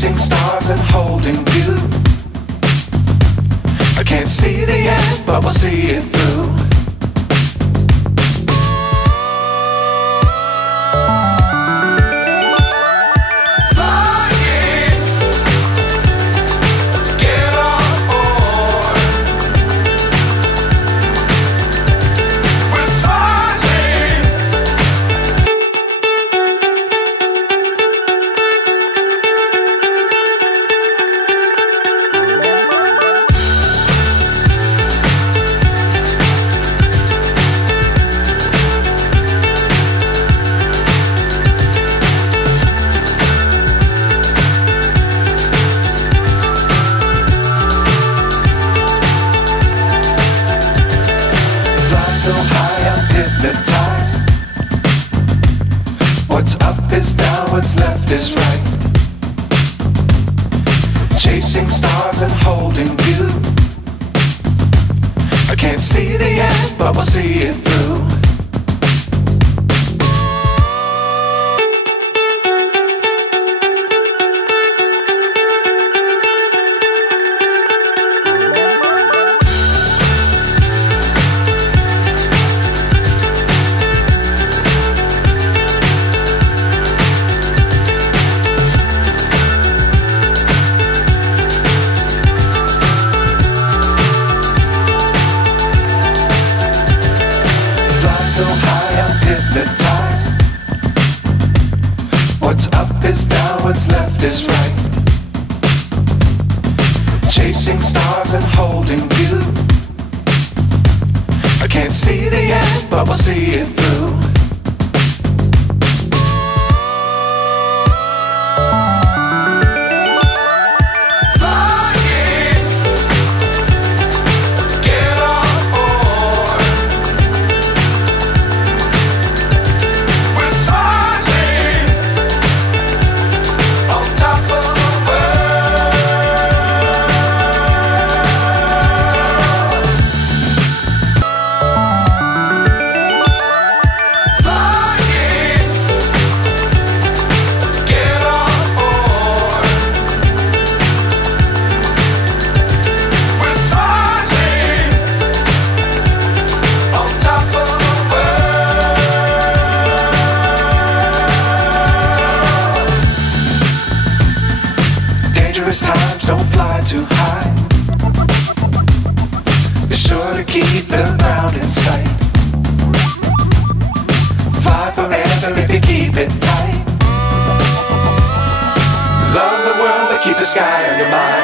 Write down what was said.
chasing stars and holding you. I can't see the end, but we'll see it through. So high I'm hypnotized. What's up is down, what's left is right. Chasing stars and holding you. I can't see the end, but we'll see it through. So high I'm hypnotized. What's up is down, what's left is right. Chasing stars and holding you. I can't see the end, but we'll see it through. Dangerous times, don't fly too high. Be sure to keep the ground in sight. Fly forever if you keep it tight. Love the world, but keep the sky on your mind.